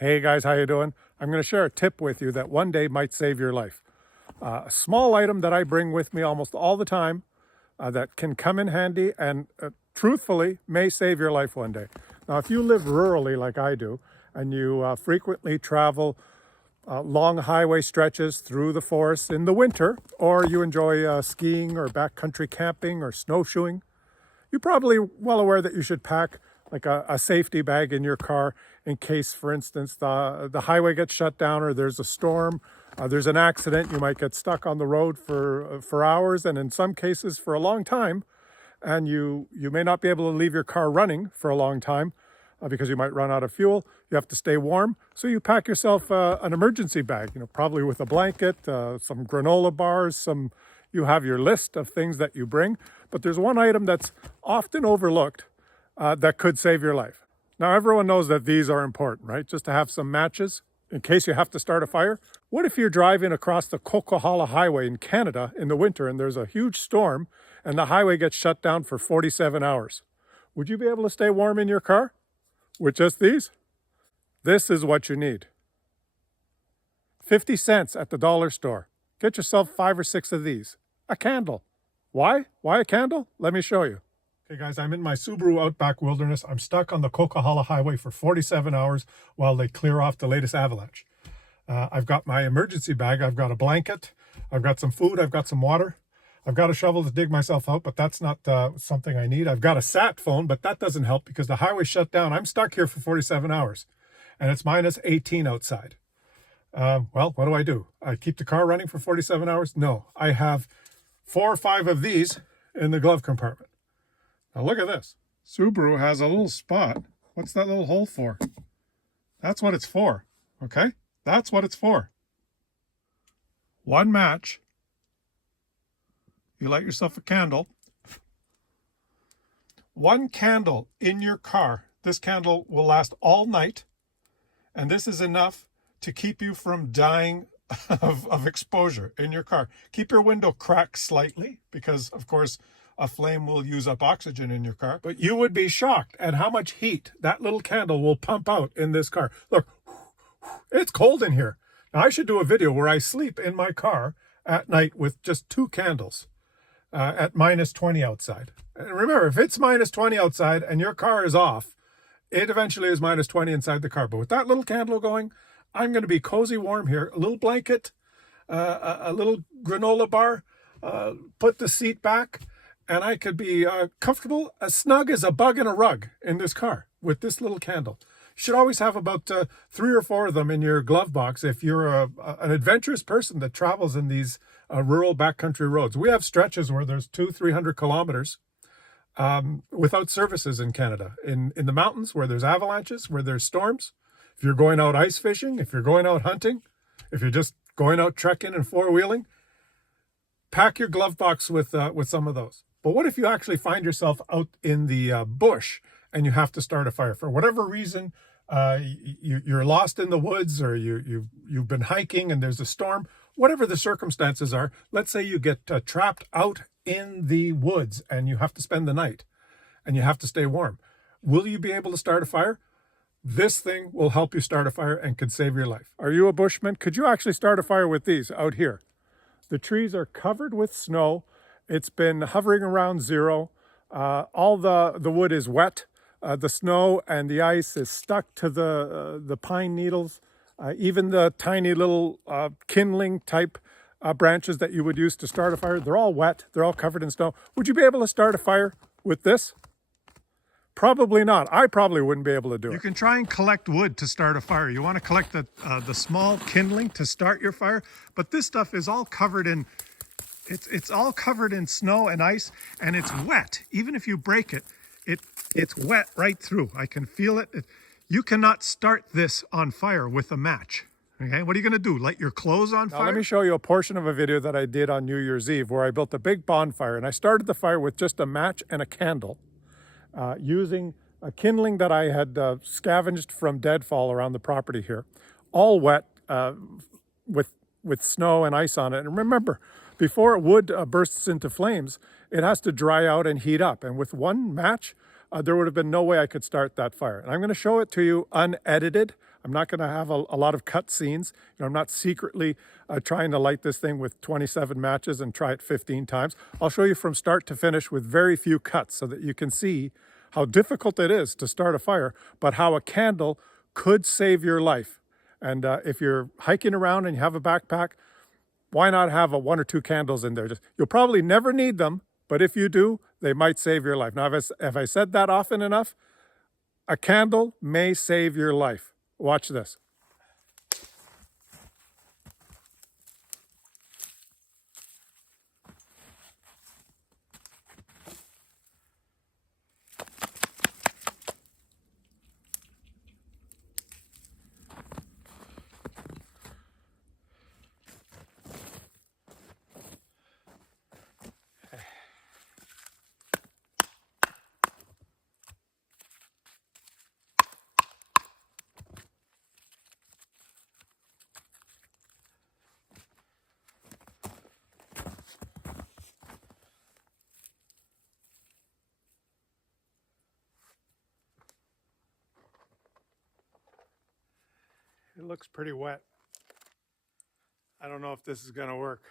Hey guys, how you doing? I'm going to share a tip with you that one day might save your life. A small item that I bring with me almost all the time that can come in handy and truthfully may save your life one day. Now, if you live rurally like I do and you frequently travel long highway stretches through the forest in the winter, or you enjoy skiing or backcountry camping or snowshoeing, you're probably well aware that you should pack like a safety bag in your car in case, for instance, the highway gets shut down or there's a storm, there's an accident, you might get stuck on the road for hours and in some cases for a long time, and you may not be able to leave your car running for a long time because you might run out of fuel. You have to stay warm, so you pack yourself an emergency bag, probably with a blanket, some granola bars, you have your list of things that you bring, but there's one item that's often overlooked that could save your life. Now, everyone knows that these are important, right? Just to have some matches in case you have to start a fire. What if you're driving across the Coquihalla Highway in Canada in the winter and there's a huge storm and the highway gets shut down for 47 hours? Would you be able to stay warm in your car with just these? This is what you need. 50 cents at the dollar store. Get yourself 5 or 6 of these. A candle. Why? Why a candle? Let me show you. Okay guys, I'm in my Subaru Outback Wilderness. I'm stuck on the Coquihalla Highway for 47 hours while they clear off the latest avalanche. I've got my emergency bag, I've got a blanket, I've got some food, I've got some water. I've got a shovel to dig myself out, but that's not something I need. I've got a sat phone, but that doesn't help because the highway shut down. I'm stuck here for 47 hours and it's minus 18 outside. Well, what do? I keep the car running for 47 hours? No, I have 4 or 5 of these in the glove compartment. Now look at this. Subaru has a little spot. What's that little hole for? That's what it's for, okay? That's what it's for. One match. You light yourself a candle. One candle in your car. This candle will last all night. And this is enough to keep you from dying of exposure in your car. Keep your window cracked slightly because, of course, a flame will use up oxygen in your car. But you would be shocked at how much heat that little candle will pump out in this car. Look, it's cold in here. Now, I should do a video where I sleep in my car at night with just 2 candles at minus 20 outside. And remember, if it's minus 20 outside and your car is off, it eventually is minus 20 inside the car. But with that little candle going, I'm going to be cozy warm here. A little blanket, a little granola bar, put the seat back, and I could be comfortable, as snug as a bug in a rug in this car with this little candle. You should always have about 3 or 4 of them in your glove box if you're an adventurous person that travels in these rural backcountry roads. We have stretches where there's 200-300 kilometers without services in Canada. In the mountains where there's avalanches, where there's storms. If you're going out ice fishing, if you're going out hunting, if you're just going out trekking and four-wheeling, pack your glove box with some of those. But what if you actually find yourself out in the bush and you have to start a fire? For whatever reason, you're lost in the woods or you've been hiking and there's a storm. Whatever the circumstances are, let's say you get trapped out in the woods and you have to spend the night and you have to stay warm. Will you be able to start a fire? This thing will help you start a fire and could save your life. Are you a bushman? Could you actually start a fire with these out here? The trees are covered with snow. It's been hovering around 0. All the wood is wet. The snow and the ice is stuck to the pine needles. Even the tiny little kindling type branches that you would use to start a fire, they're all wet. They're all covered in snow. Would you be able to start a fire with this? Probably not. I probably wouldn't be able to do it. You can try and collect wood to start a fire. You want to collect the small kindling to start your fire, but this stuff is all covered in it's all covered in snow and ice, and it's wet. Even if you break it, it's wet right through. I can feel it. You cannot start this on fire with a match. Okay, what are you going to do? Light your clothes on fire? Now, let me show you a portion of a video that I did on New Year's Eve where I built a big bonfire, and I started the fire with just a match and a candle, using a kindling that I had scavenged from deadfall around the property here, all wet with snow and ice on it. And remember, before wood bursts into flames, it has to dry out and heat up. And with one match, there would have been no way I could start that fire. And I'm going to show it to you unedited. I'm not going to have a lot of cut scenes. I'm not secretly trying to light this thing with 27 matches and try it 15 times. I'll show you from start to finish with very few cuts so that you can see how difficult it is to start a fire, but how a candle could save your life. And if you're hiking around and you have a backpack, why not have one or two candles in there? You'll probably never need them, but if you do, they might save your life. Now, if I said that often enough, a candle may save your life. Watch this. It looks pretty wet. I don't know if this is going to work.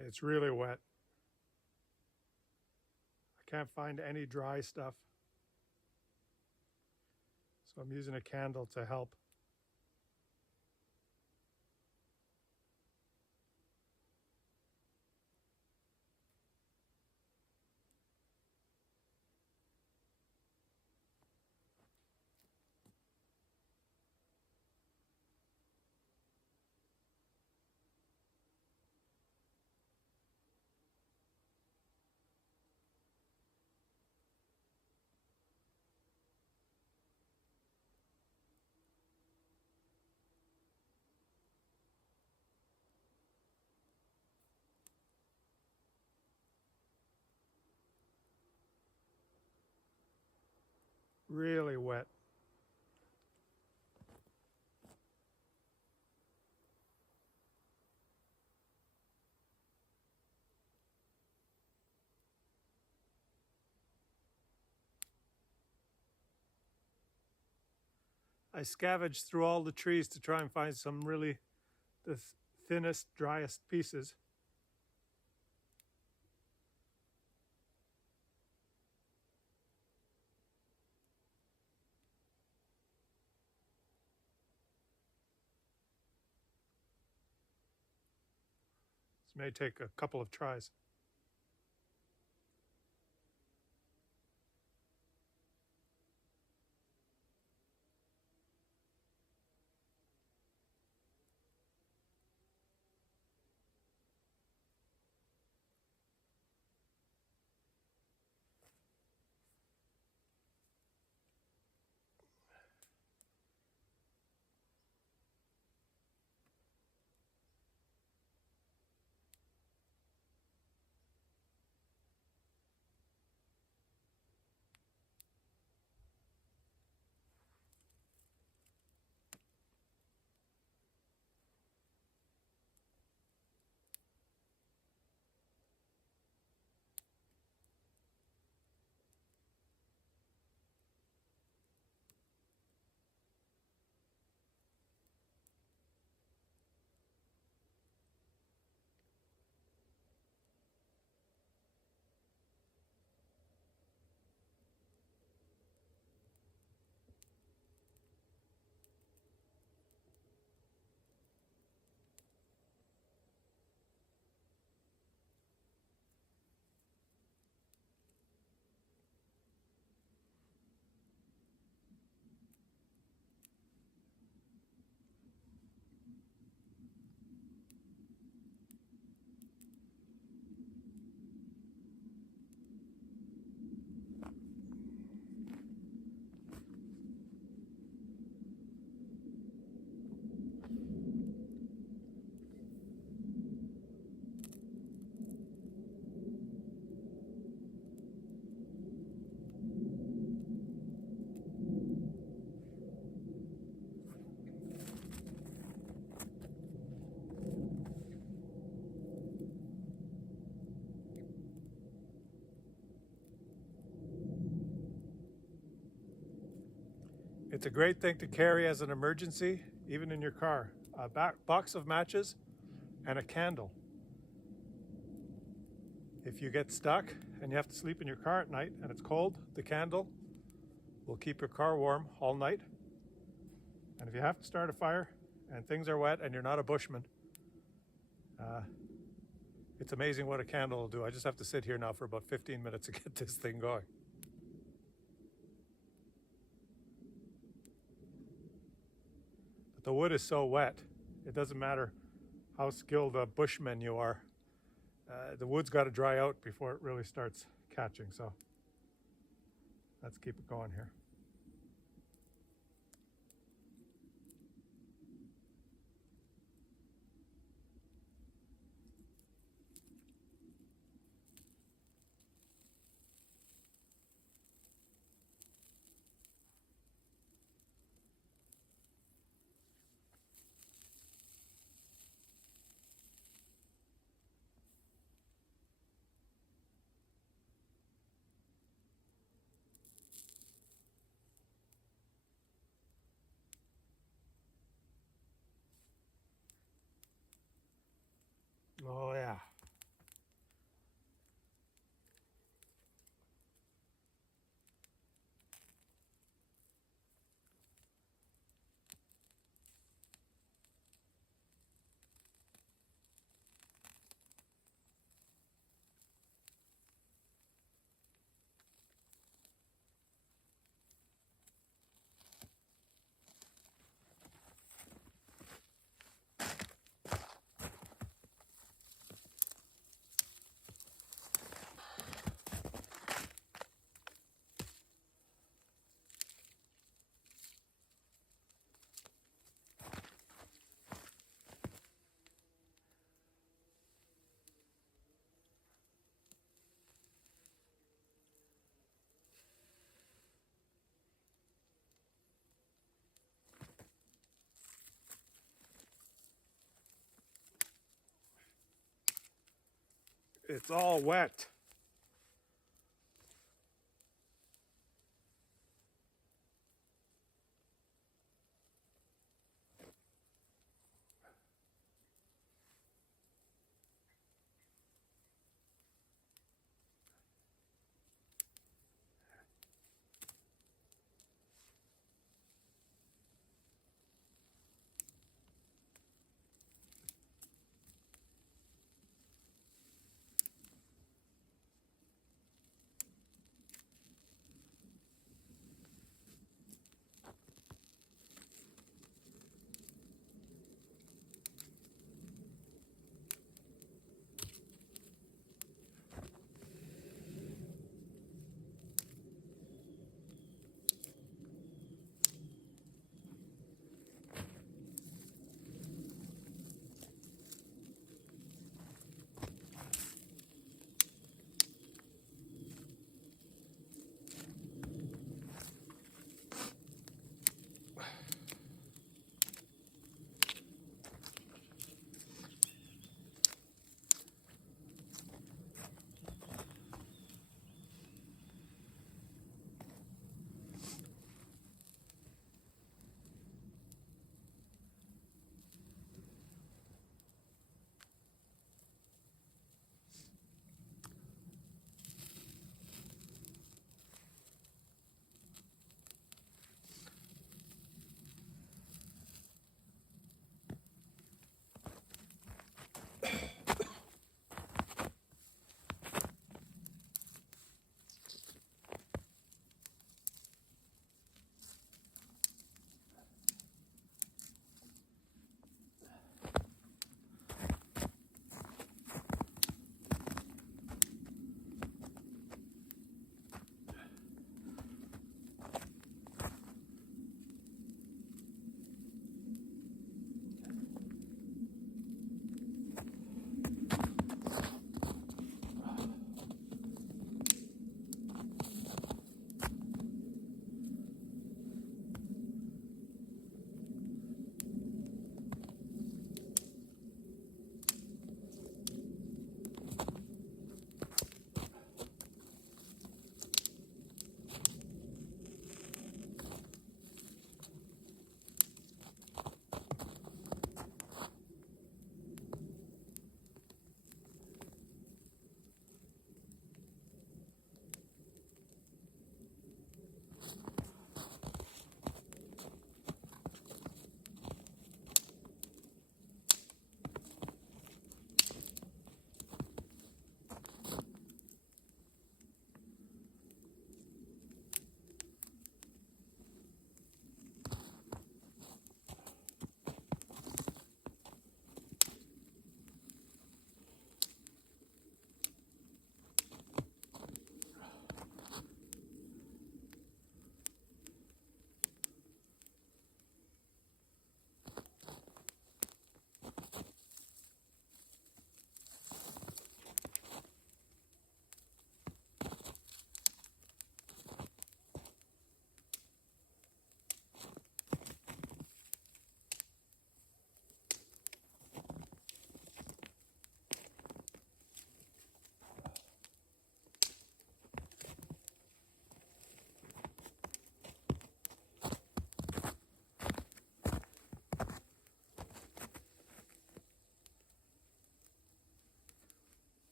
It's really wet. I can't find any dry stuff. So I'm using a candle to help. Really wet. I scavenged through all the trees to try and find some really the thinnest, driest pieces. This may take a couple of tries. It's a great thing to carry as an emergency, even in your car. A box of matches and a candle. If you get stuck and you have to sleep in your car at night and it's cold, the candle will keep your car warm all night. And if you have to start a fire and things are wet and you're not a bushman, it's amazing what a candle will do. I just have to sit here now for about 15 minutes to get this thing going. But the wood is so wet, it doesn't matter how skilled a bushman you are. The wood's got to dry out before it really starts catching. So let's keep it going here. Oh yeah. It's all wet.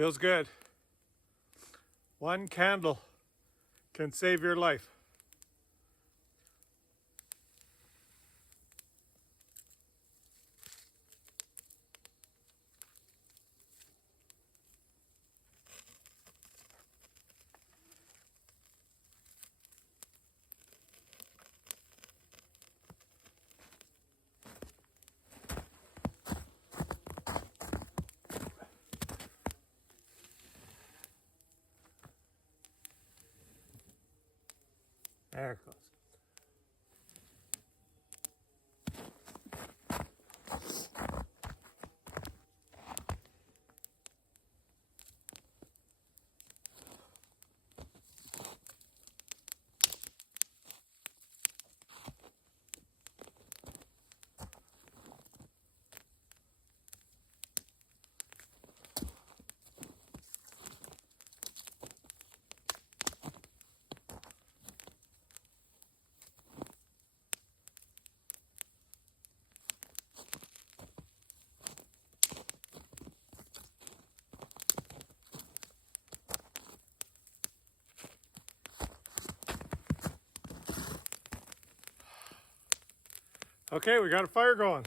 Feels good. One candle can save your life. There it goes. Okay, we got a fire going.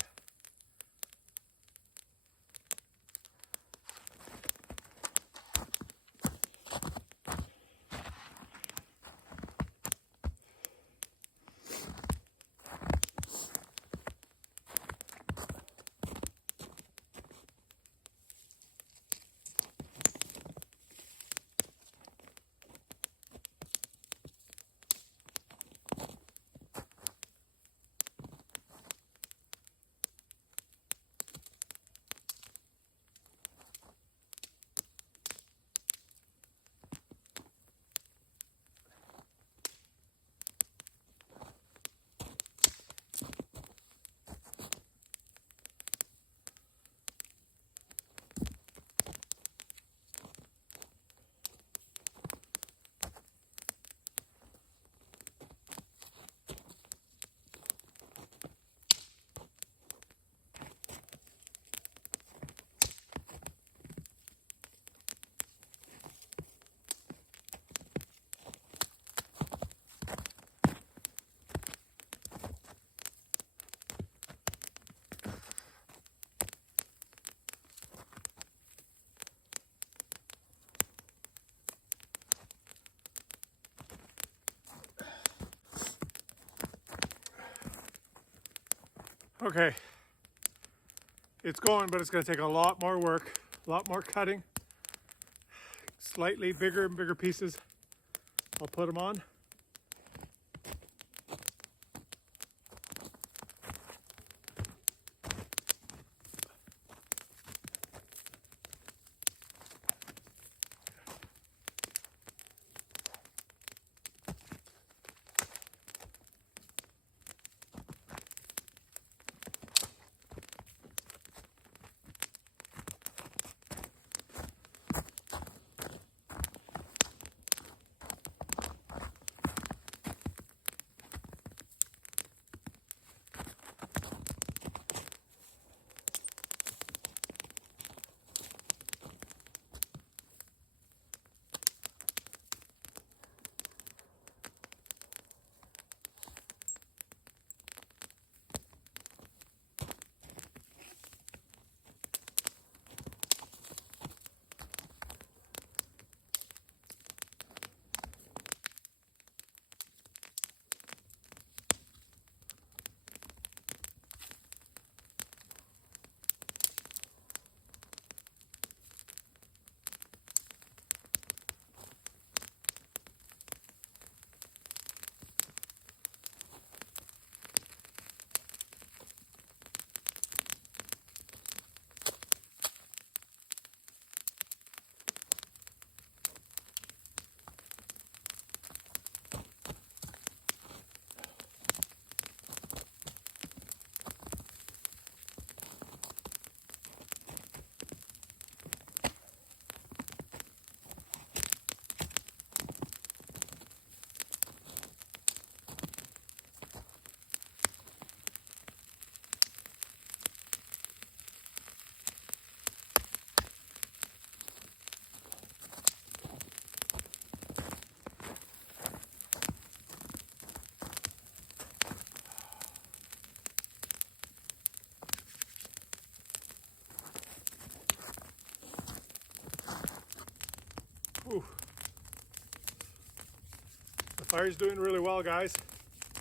Okay, it's going, but it's going to take a lot more work, a lot more cutting, slightly bigger and bigger pieces. I'll put them on. Fire's doing really well, guys.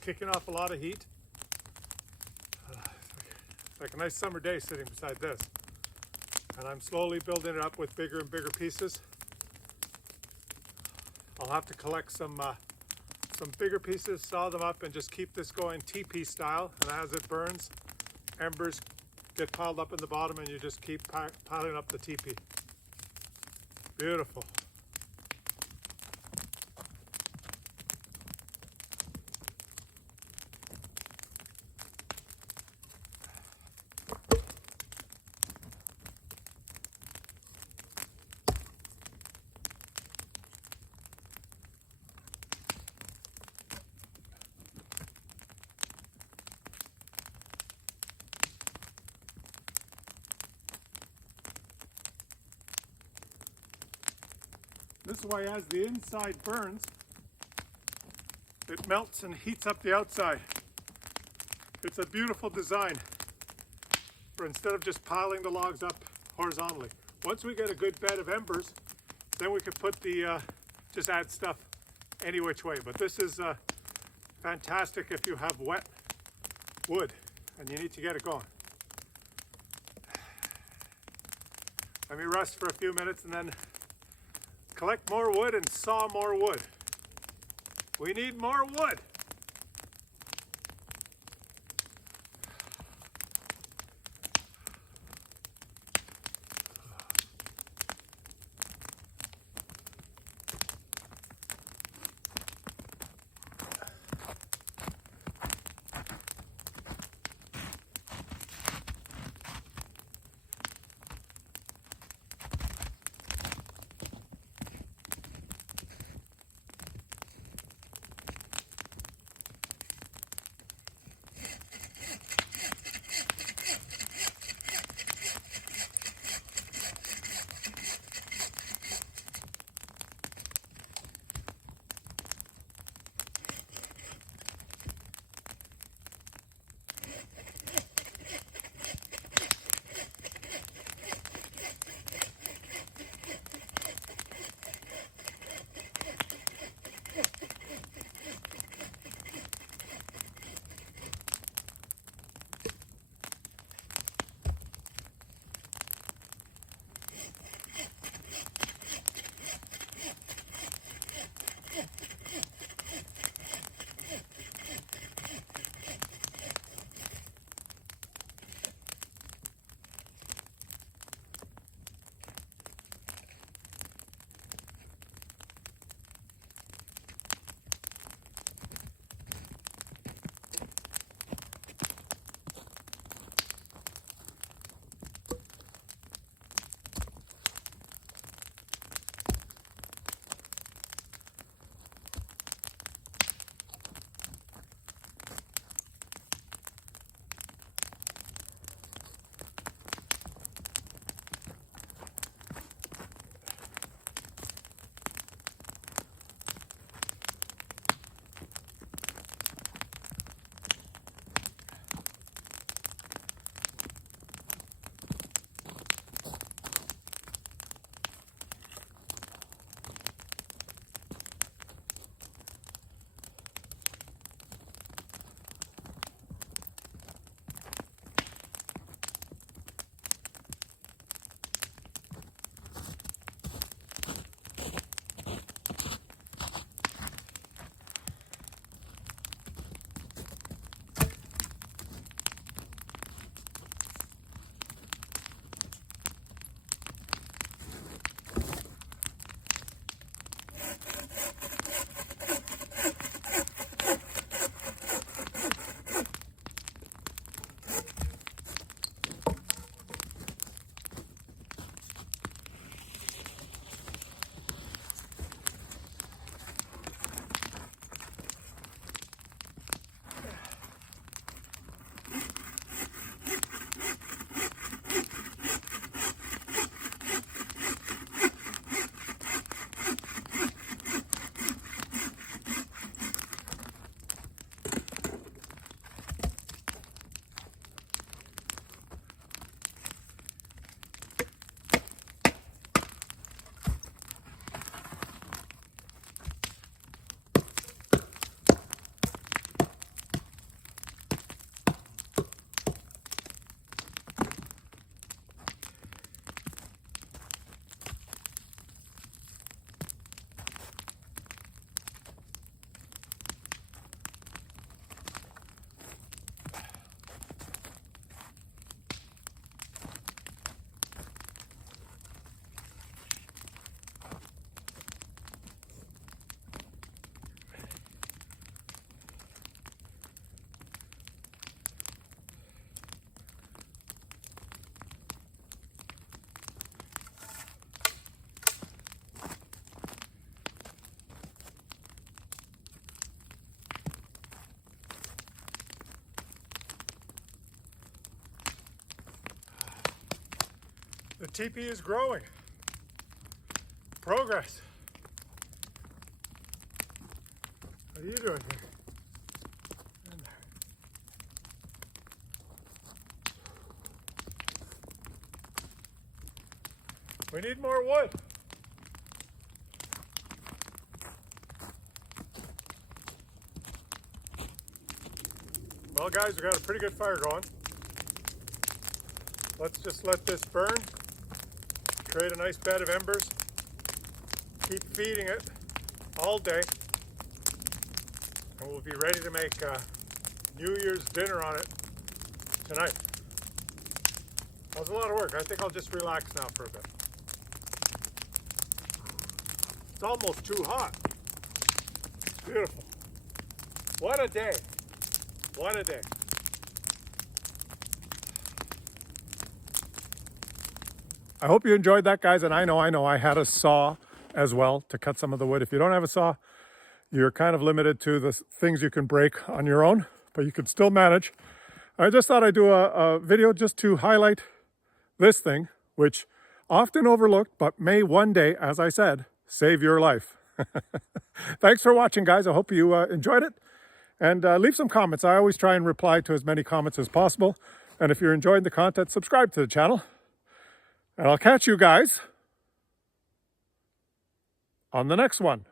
Kicking off a lot of heat. It's like a nice summer day sitting beside this. And I'm slowly building it up with bigger and bigger pieces. I'll have to collect some bigger pieces, saw them up, and just keep this going teepee style. And as it burns, embers get piled up in the bottom, and you just keep piling up the teepee. Beautiful. This way, as the inside burns, it melts and heats up the outside. It's a beautiful design for instead of just piling the logs up horizontally. Once we get a good bed of embers, then we could put the, just add stuff any which way. But this is fantastic if you have wet wood and you need to get it going. Let me rest for a few minutes and then collect more wood and saw more wood. We need more wood. The teepee is growing. Progress. What are you doing here? We need more wood. Well, guys, we got a pretty good fire going. Let's just let this burn, create a nice bed of embers, keep feeding it all day, and we'll be ready to make New Year's dinner on it tonight. That was a lot of work. I think I'll just relax now for a bit. It's almost too hot. It's beautiful. What a day. What a day. I hope you enjoyed that, guys. And I know I had a saw as well to cut some of the wood. If you don't have a saw, you're kind of limited to the things you can break on your own, but you can still manage. I just thought I'd do a video just to highlight this thing, which often overlooked, but may one day, as I said, save your life. Thanks for watching, guys. I hope you enjoyed it. And leave some comments. I always try and reply to as many comments as possible. And if you're enjoying the content, subscribe to the channel. And I'll catch you guys on the next one.